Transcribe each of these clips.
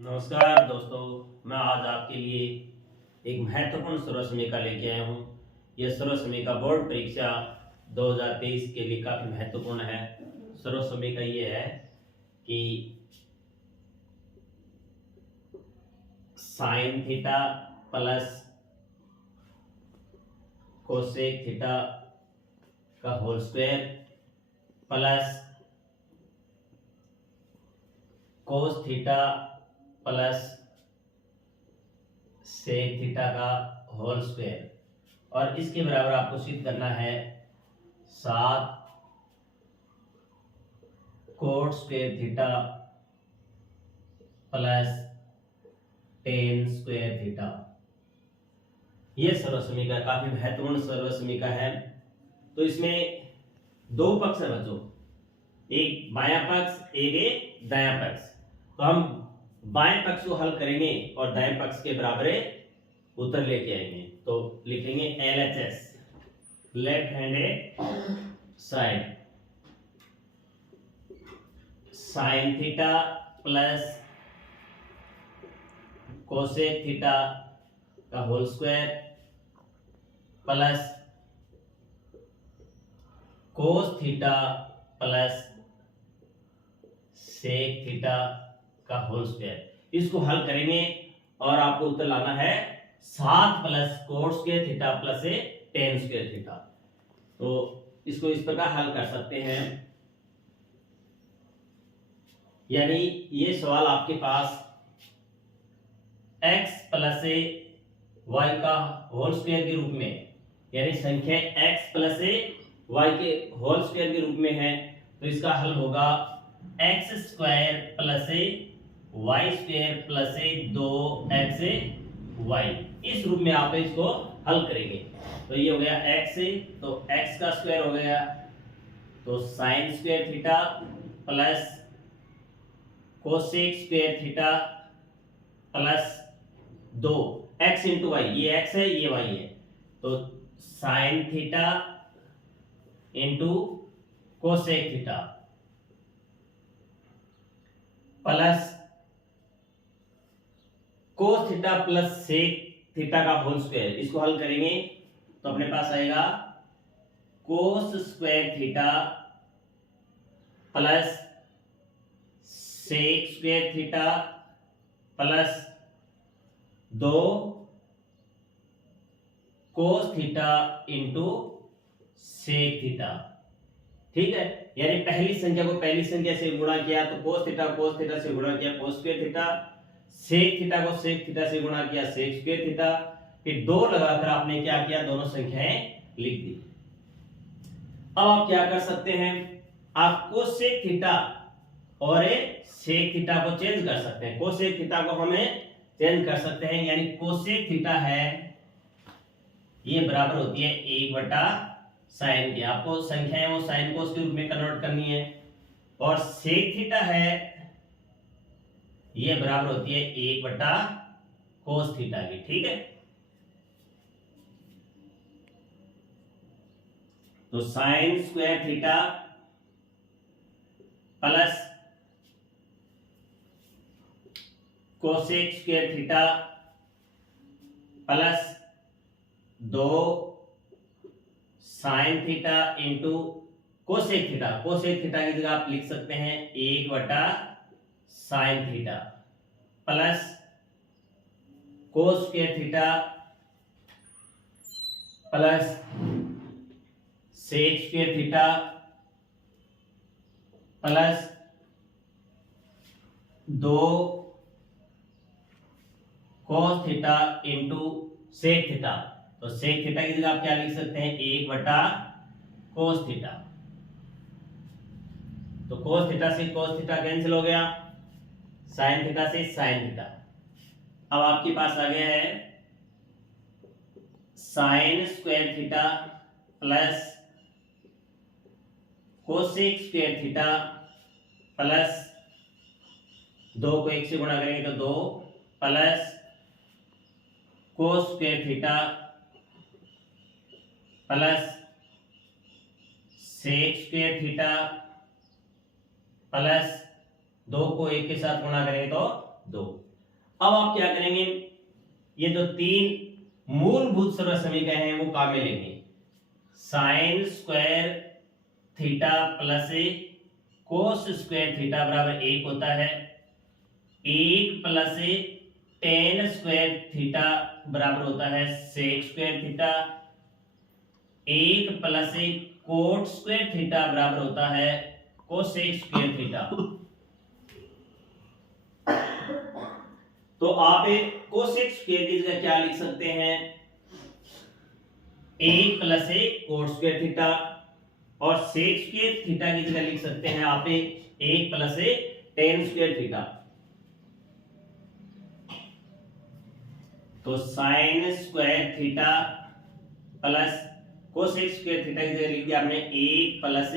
नमस्कार दोस्तों। मैं आज आपके लिए एक महत्वपूर्ण सर्व समीक्षा लेके आया हूँ। यह सर्व समीक्षा बोर्ड परीक्षा 2023 के लिए काफ़ी महत्वपूर्ण है। सर्व समीक्षा ये है कि sine theta plus cosec theta का whole square plus cos theta plus sec theta का होल स्क्वायर और इसके बराबर आपको सिद्ध करना है 7 cot square theta plus tan square theta. यह सर्व समीकरण काफी महत्वपूर्ण सर्व समीकरण है। तो इसमें दो पक्ष है बच्चों, एक बायां पक्ष एक दायां पक्ष। तो हम बाएं पक्ष को हल करेंगे और दाएं पक्ष के बराबर उत्तर लेके आएंगे। तो लिखेंगे LHS left handed side sine theta plus cosec theta का whole square plus cos theta plus sec theta का होल स्क्वायर। इसको हल करेंगे और आपको उत्तर लाना है 7 plus cot square theta plus tan square theta. तो इसको इस प्रकार हल कर सकते हैं, यानी ये सवाल आपके पास x प्लस y का होल स्क्वायर के रूप में, यानी संख्या x प्लस y के होल स्क्वायर के रूप में है। तो इसका हल होगा x square plus y square plus 2x y। इस रूप में आप इसको हल करेंगे। तो ये हो गया x, तो x का स्क्वायर हो गया तो sine square theta plus cosec square theta plus 2x into y, ये x है ये y है। तो sine theta into cosec theta plus cos theta plus sec theta का होल स्क्वायर। इसको हल करेंगे तो अपने पास आएगा cos square theta plus sec square theta plus 2 cos theta into sec theta. ठीक है, यानी पहली संख्या को पहली संख्या से गुणा किया तो कोस थीटा से गुणा किया cos square theta, sec theta को सेक थीटा से गुणा किया सेक स्क्वायर थीटा। फिर 2 लगाकर आपने क्या किया, दोनों संख्याएं लिख दी। अब आप क्या कर सकते हैं, आप कोसेक थीटा और सेक थीटा को चेंज कर सकते हैं। कोसेक थीटा को हमें चेंज कर सकते हैं, यानी कोसेक थीटा है ये बराबर होती है 1/sin के। आपको संख्याएं वो साइन कोस के रूप में कन्वर्ट करनी है। और सेक थीटा है ये बराबर होती है 1/cos थीटा की। ठीक है, तो sine square theta plus cosec square theta plus 2 sine theta into cosec theta. Cosec theta की जगह आप लिख सकते हैं 1/sin theta plus cos square theta plus sec square theta plus 2 cos theta into sec theta. तो sec theta की जगह आप क्या लिख सकते हैं 1/cos थीटा। तो cos थीटा से cos थीटा कैंसिल हो गया, sin थीटा से sin थीटा। अब आपके पास आ गया है sine square theta plus cosec square theta plus 2 को 1 से गुणा करेंगे तो 2 plus cos square theta plus sec square theta plus 2 को 1 के साथ गुणा करेंगे तो 2। अब आप क्या करेंगे, ये जो 3 मूलभूत सरल समीकरण हैं वो काम में लेंगे। Sign square theta plus cos square theta बराबर 1 होता है। 1 प्लस टेन स्क्वायर थीटा बराबर होता है sec square theta. 1 plus cot square theta बराबर होता है कोसेक स्क्वायर थीटा। तो आप एक कोसेक स्क्वायर की जगह क्या लिख सकते हैं, 1 प्लस कोट स्क्वायर थीटा, और सेक स्क्वायर थीटा की जगह लिख सकते हैं आप 1 प्लस टेन स्क्वायर थीटा। तो sine square theta plus cosec square theta की जगह लिख दिया आपने 1 plus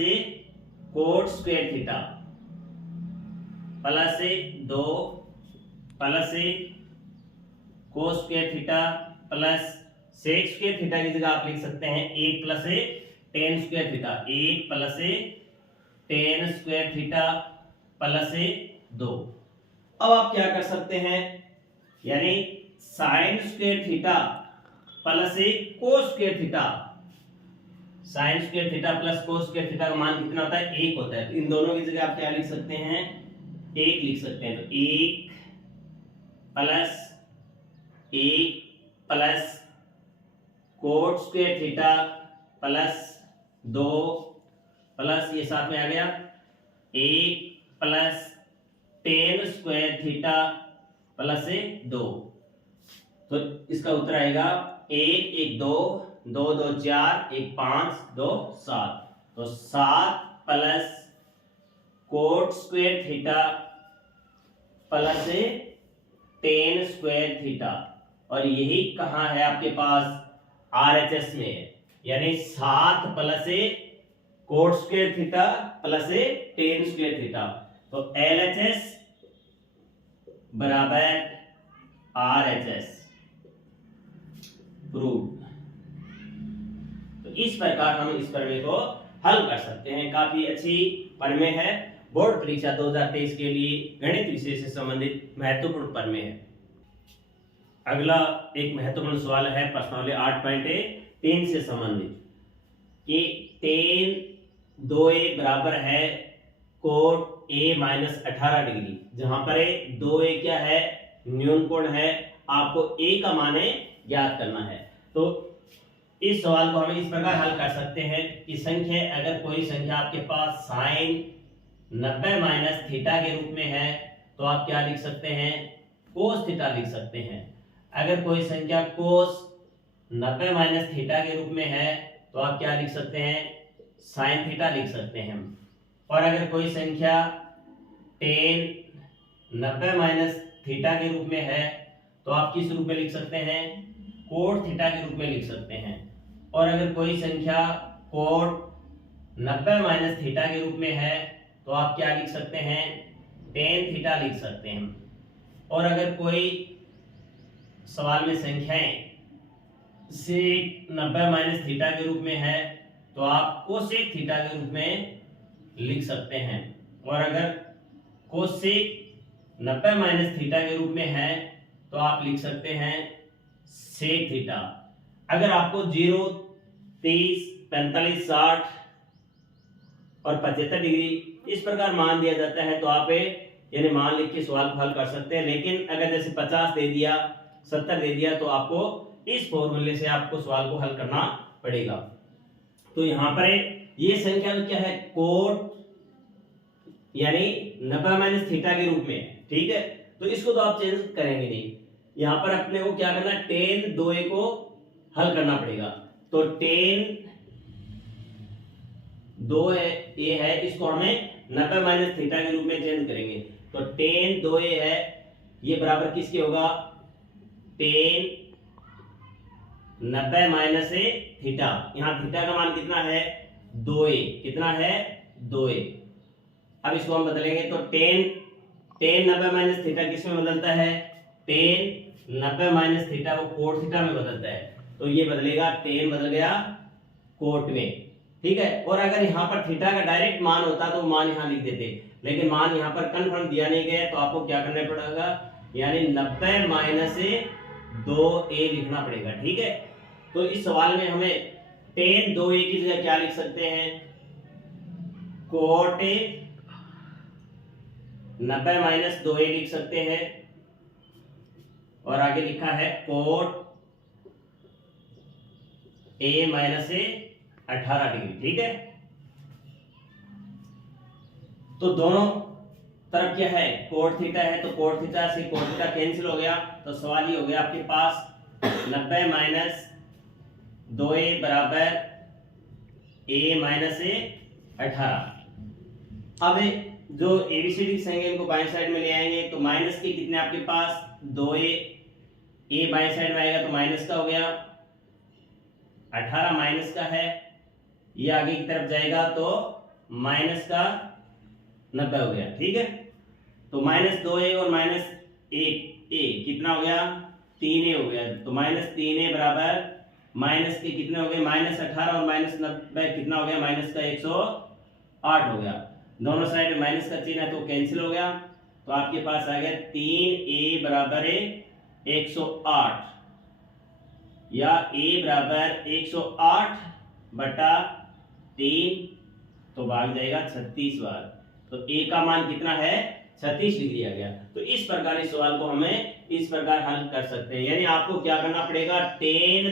cot square theta plus 2 plus cos square theta plus sec square theta की जगह आप लिख सकते हैं 1 plus tan square theta. 1 plus tan square theta plus 2। अब आप क्या कर सकते हैं, यानी sine square theta plus cos square theta, sine square theta plus cos square theta का मान कितना होता है, 1 होता है। तो इन दोनों की जगह आप क्या लिख सकते हैं, 1 लिख सकते हैं। तो 1 plus cot square theta plus 2 plus ये साथ में आ गया 1 plus tan square theta plus 2। तो इसका उत्तर आएगा 1 1 2 2 2 4 1 5 2 7। तो 7 plus cot square theta plus tan square theta, और यही कहाँ है आपके पास, RHS में है। यानी 7 plus cot square theta plus tan square theta. तो LHS बराबर RHS प्रूव। तो इस प्रकार हम इस प्रमेय को हल कर सकते हैं। काफी अच्छी प्रमेय है, बोर्ड परीक्षा 2023 के लिए गणित विषय से संबंधित महत्वपूर्ण प्रमेय है। अगला एक महत्वपूर्ण सवाल है प्रश्नावली 8.3 से संबंधित कि tan 2a बराबर है कोट a माइनस 18 डिग्री, जहां पर 2a क्या है, न्यून कोण है। आपको a का मान ज्ञात करना है। तो इस सवाल को हम इस प्रकार हल कर सकते हैं कि संख्या, अगर कोई संख्या आपके पास साइन 90 माइनस थीटा के रूप में है तो आप क्या लिख सकते हैं, कोस थीटा लिख सकते हैं। अगर कोई संख्या कोस 90 माइनस थीटा के रूप में है तो आप क्या लिख सकते हैं, साइन थीटा लिख सकते हैं। और अगर कोई संख्या टेन 90 माइनस थीटा के रूप में है तो आप किस रूप में लिख सकते हैं, कोट थीटा के रूप में लिख सकते हैं। और अगर कोई संख्या कोट 90 माइनस थीटा के रूप में है तो आप क्या लिख सकते हैं, टेन थीटा लिख सकते हैं। और अगर कोई सवाल में संख्याएं सेक 90 माइनस थीटा के रूप में है तो आप कोसेक थीटा के रूप में लिख सकते हैं। और अगर कोसेक 90 माइनस थीटा के रूप में है तो आप लिख सकते हैं सेक थीटा। अगर आपको 0, 30, 45, 60 और 75 डिग्री इस प्रकार मान दिया जाता है तो आप यानी मान लिख के सवाल को हल कर सकते हैं। लेकिन अगर जैसे 50 दे दिया, 70 दे दिया तो आपको इस फॉर्मूले से आपको सवाल को हल करना पड़ेगा। तो यहाँ पर ये संख्या क्या है, कोट यानी 90 माइनस थीटा के रूप में, ठीक है। तो इसको तो आप चेंज करेंगे नहीं, यहाँ पर अपने को क्या करना, टेन 2a को हल करना पड़ेगा। तो टेन 2a है, इसको हमें 90 माइनस थीटा के रूप में चेंज करेंगे। तो टेन 2a है, ये बराबर किसके होगा, टेन 90 माइनस थीटा। यहाँ थीटा का मान कितना है, 2a, कितना है, 2a। अब इसको हम बदलेंगे तो टेन 90 माइनस थीटा किस में बदलता है, टेन 90 माइनस थीटा को कोट थीटा में बदलता है। तो ये बदलेगा, टेन बदल गया कोट में, ठीक है। और अगर यहाँ पर थीटा का डायरेक्ट मान होता तो मान यहाँ लिख देते, लेकिन मान यहाँ पर कन्फर्म दिया नहीं गया तो आपको क्या करना पड़ेगा, यानी 90 माइनस 2a लिखना पड़ेगा। ठीक है, तो इस सवाल में हमें tan 2a की जगह क्या लिख सकते हैं, cot a 90 माइनस 2a लिख सकते हैं, और आगे लिखा है cot a माइनस 18 डिग्री। ठीक है, तो दोनों तरफ क्या है, कोट थीटा है, तो कोट थीटा से कोट थीटा कैंसिल हो गया, तो सवाल ये हो गया आपके पास 90 माइनस 2a बराबर a माइनस 18। अब जो एबीसीडी संख्या इनको बाएं साइड में ले आएंगे, तो माइनस के कितने आपके पास 2a, a बाएं साइड में आएगा तो माइनस का हो गया, 18 माइनस का है, ये आगे की तरफ जाएगा तो माइनस का 90 हो गया। ठीक है, तो माइनस 2a और माइनस 1a कितना हो गया, 3a हो गया, तो माइनस 3a बराबर माइनस के कितने हो गए, माइनस 18 और माइनस 90 कितना हो गया, माइनस का 108 हो गया। दोनों साइड में माइनस का चिन्ह है तो कैंसिल हो गया, तो आपके पास आ गया 3a बराबर 108, या a बराबर 108 बटा 3, तो भाग जाएगा 36 बार, तो a का मान कितना है, 36 डिग्री आ गया। तो इस प्रकार इस सवाल को हमें इस प्रकार हल कर सकते हैं, यानी आपको क्या करना पड़ेगा, tan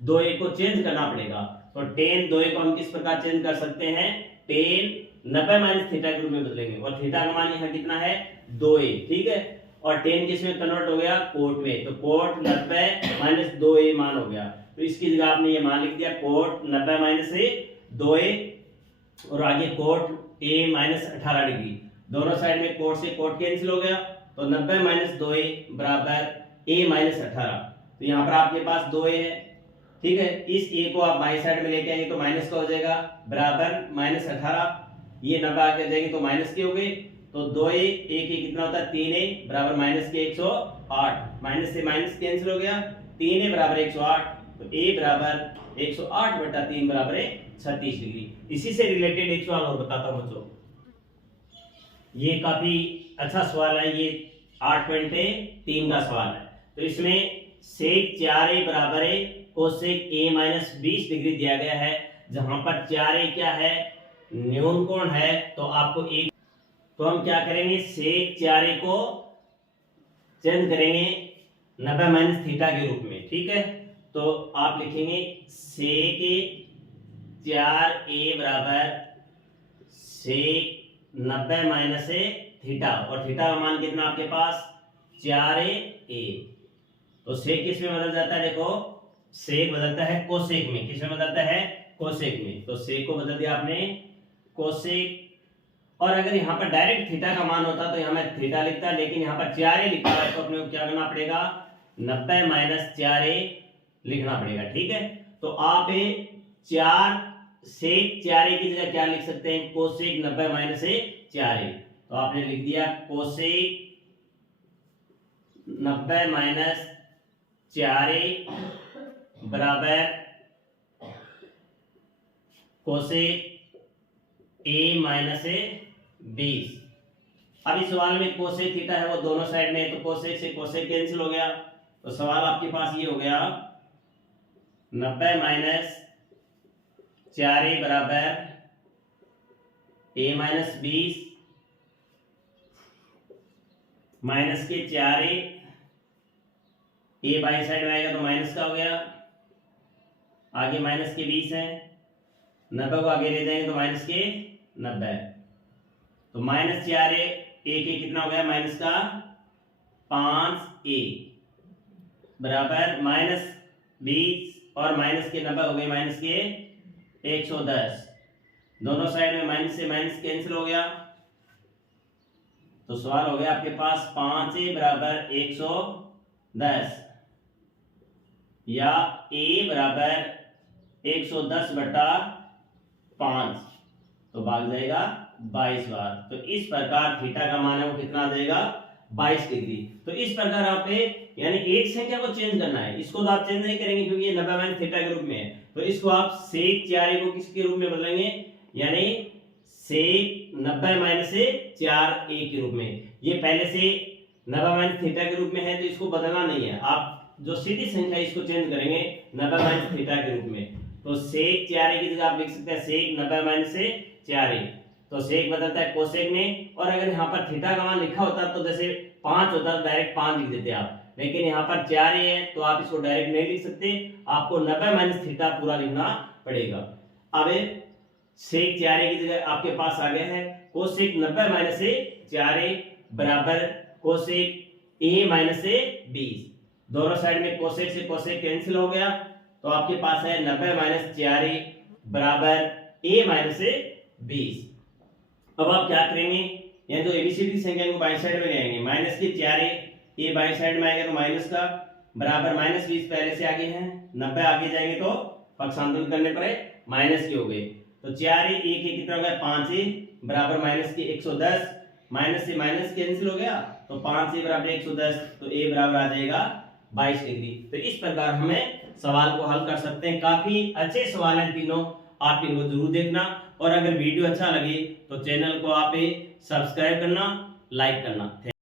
2a को चेंज करना पड़ेगा। तो tan 2a को हम किस प्रकार चेंज कर सकते हैं, tan 90 माइनस थीटा के रूप में बदलेंगे, और थीटा का मान यहाँ कितना है 2a। ठीक है, और tan किस में कन्वर्ट हो गया, कोट में, तो कोट 90 माइनस 2a मान हो गया, तो इसकी जगह आपने ये मान लिख दिया, कोट 90 माइनस 2a, और आगे कोट a माइनस 18 डिग्री, दोनों साइड में कोट से कोट कैंसिल हो गया, तो 90 माइनस 2a बराबर a माइनस 18, तो यहाँ पर आपके पास 2a है। ठीक है, इस a को आप बाई साइड में लेके आएंगे तो माइनस का हो जाएगा, बराबर माइनस 18, ये 90 आगे जाएंगे तो माइनस के हो गए, तो 2a a के कितना होता है 3a बराबर माइनस के 108, माइनस से माइनस कैंसिल हो गया, 3a बराबर 108, तो a बराबर 108 बटा 3 बराबर 36 डिग्री। इसी से रिलेटेड एक सवाल और बताता हूं बच्चों, ये काफी अच्छा सवाल है, ये 8.3 का सवाल है। तो इसमें सेक 4a बराबर है कोसेक a माइनस 20 डिग्री दिया गया है, जहां पर 4a क्या है, न्यून कोण है, तो आपको एक, तो हम क्या करेंगे, सेक 4a को चेंज करेंगे 90 माइनस थीटा के रूप में। ठीक है, तो आप लिखेंगे सेक 4a बराबर सेक 90 माइनस थीटा, और थीटा का मान कितना आपके पास 4a, तो सेक किस में बदल जाता है, देखो सेक बदलता है कोसेक में, किस में बदलता है, कोसेक में, तो सेक को बदल दिया आपने कोसेक। और अगर यहाँ पर डायरेक्ट थीटा का मान होता तो यहाँ मैं थीटा लिखता, लेकिन यहाँ पर 4a लिखा है, तो अपने को क्या करना पड़ेगा, 90 माइनस 4a लिखना पड़ेगा। ठीक है, तो आप 4 सेक 4a की जगह क्या लिख सकते हैं, कोसेक 90 माइनस 4a, तो आपने लिख दिया कोसेक 90 माइनस 4a बराबर कोसेक a माइनस 20। अब इस सवाल में कोसेक थीटा है वो दोनों साइड में, तो कोसेक से कोसेक कैंसिल हो गया, तो सवाल आपके पास ये हो गया 90 माइनस 4a बराबर a माइनस 20 माइनस के 4a, a बाई साइड में आएगा तो माइनस का हो गया, आगे माइनस के 20 है, 90 को आगे ले जाएंगे तो माइनस के 90, तो माइनस 4a के कितना हो गया, माइनस का 5a बराबर माइनस 20 और माइनस के 90 हो गए माइनस के 110, दोनों साइड में माइनस से माइनस कैंसिल हो गया, तो सवाल हो गया आपके पास 5a बराबर 110, या a बराबर 110 बटा 5, तो भाग जाएगा 22 बार। तो इस प्रकार थीटा का मान है वो कितना आ जाएगा, 22 डिग्री। तो इस प्रकार आप यानी एक संख्या को चेंज करना है, इसको तो आप चेंज नहीं करेंगे क्योंकि ये 90 माइनस थीटा के रूप में है, तो इसको आप सेक 4a को किसके रूप में बदलेंगे, यानी सेक 90 माइनस 4a के रूप में। ये पहले से 90 माइनस थीटा के रूप में है, तो इसको बदलना नहीं है, आप जो सीधी संख्या है इसको चेंज करेंगे 90 माइनस थीटा के रूप में। तो सेक 4a की जगह आप लिख सकते हैं सेक 90 माइनस से 4a, तो सेक बदलता है कोसेक में। और अगर यहाँ पर थीटा का मान लिखा होता तो जैसे 5 होता तो डायरेक्ट 5 लिख देते आप, लेकिन यहाँ पर 4a है तो आप इसको डायरेक्ट नहीं लिख सकते, आपको 90 माइनस थीटा पूरा लिखना पड़ेगा। अब सेक 4a की जगह आपके पास आ गया है कोसेक 90 माइनस से 4a बराबर कोसेक a माइनस से 20। दोनों साइड में कोसेक से कोसेक कैंसिल हो गया, तो आपके पास है 90 माइनस 4a बराबर a माइनस से 20। अब आप क्या करेंगे, यहाँ जो एबीसीडी संख्या को बाई साइड में ले आएंगे, माइनस के 4a, a बाई साइड में आएगा तो माइनस का बराबर माइनस 20 पहले से आगे हैं, 90 आगे जाएंगे तो पक्षांतर करने पर माइनस के हो गए, तो 4a a के कितना हो गया 5a बराबर माइनस के 110, माइनस से माइनस कैंसिल हो गया तो 5a बराबर 110, तो a बराबर आ जाएगा 22 डिग्री। तो इस प्रकार हमें सवाल को हल कर सकते हैं। काफी अच्छे सवाल हैं तीनों, आप इनको जरूर देखना, और अगर वीडियो अच्छा लगे तो चैनल को आप सब्सक्राइब करना, लाइक करना।